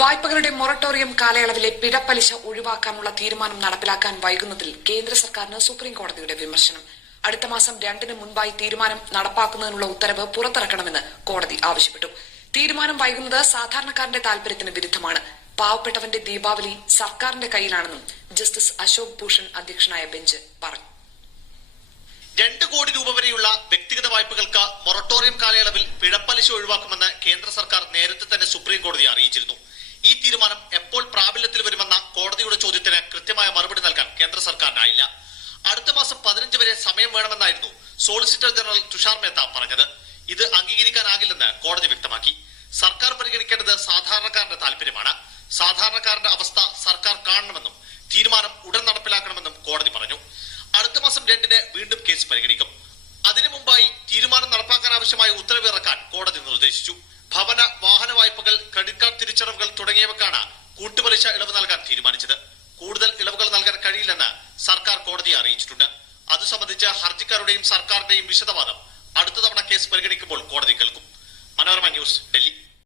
വായ്പകളുടെ moratorium കാലയളവിലെ പിഴപ്പലിശ ഒഴിവാക്കാനുള്ള തീരുമാനം നടപ്പിലാക്കാൻ വൈകുന്നതിൽ കേന്ദ്ര സർക്കാരിന് സുപ്രീംകോടതിയുടെ വിമർശനം. അടുത്ത മാസം 2-ന് മുൻപായി തീരുമാനം നടപ്പാക്കുന്നതിനുള്ള ഉത്തരവ് പുറത്തിറക്കണമെന്ന് കോടതി ആവശ്യപ്പെട്ടു. തീരുമാനം വൈകുന്നത് സാധാരണക്കാരന്റെ താൽപര്യത്തിന് വിരുദ്ധമാണ്. പാവപ്പെട്ടവന്റെ ദീപാവലി സർക്കാരിന്റെ കയ്യിലാണെന്നും ജസ്റ്റിസ് അശോക് ഭൂഷൺ അധ്യക്ഷനായ ബെഞ്ച് പറഞ്ഞു. 2 കോടി രൂപ വരെയുള്ള വ്യക്തിഗത വായ്പകൾക്ക് മൊറട്ടോറിയം കാലയളവിൽ പിഴപ്പലിശ ഒഴിവാക്കുമെന്ന് കേന്ദ്ര സർക്കാർ നേരത്തെ തന്നെ സുപ്രീം കോടതിയെ അറിയിച്ചിരുന്നു. ഈ തീരുമാനം എപ്പോൾ പ്രാബല്യത്തിൽ വരുമെന്ന കോടതിയുടെ ചോദ്യത്തിന് കൃത്യമായ മറുപടി നൽകാൻ കേന്ദ്ര സർക്കാരിനായില്ല. അടുത്ത മാസം 15 വരെ സമയം വേണമെന്നായിരുന്നു സോളിസിറ്റർ ജനറൽ തുഷാർ മേത്ത പറഞ്ഞത്. ഇത് അംഗീകരിക്കാനാകില്ലെന്ന് കോടതി വ്യക്തമാക്കി. സർക്കാർ പരിഗണിക്കേണ്ടത് സാധാരണക്കാരന്റെ താൽപര്യമാണ്. സാധാരണക്കാരന്റെ അവസ്ഥ സർക്കാർ കാണണമെന്നും തീരുമാനം ഉടൻ നടപ്പിലാക്കണമെന്നും കോടതി പറഞ്ഞു. അടുത്ത മാസം 2-ന് വീണ്ടും കേസ് പരിഗണിക്കും. അതിനു മുമ്പായി തീരുമാനം നടപ്പാക്കാൻ ആവശ്യമായ ഉത്തരവ് ഇറക്കാൻ കോടതി നിർദ്ദേശിച്ചു. ഭവന വാഹന വായ്പകൾ, ക്രെഡിറ്റ് കാർഡ് തിരിച്ചടവുകൾ തുടങ്ങിയവക്കാണ് കൂട്ടുപലിശ ഇളവ് നൽകാൻ തീരുമാനിച്ചത്. കൂടുതൽ ഇളവുകൾ നൽകാൻ കഴിയില്ലെന്ന് സർക്കാർ കോടതിയെ അറിയിച്ചിട്ടുണ്ട്. അത് സംബന്ധിച്ച് ഹർജിക്കാരുടെയും സർക്കാരിന്റെയും വിശദവാദം അടുത്ത തവണ കേസ് പരിഗണിക്കുമ്പോൾ കോടതി കേൾക്കും. മനോരമ ന്യൂസ്, ഡൽഹി.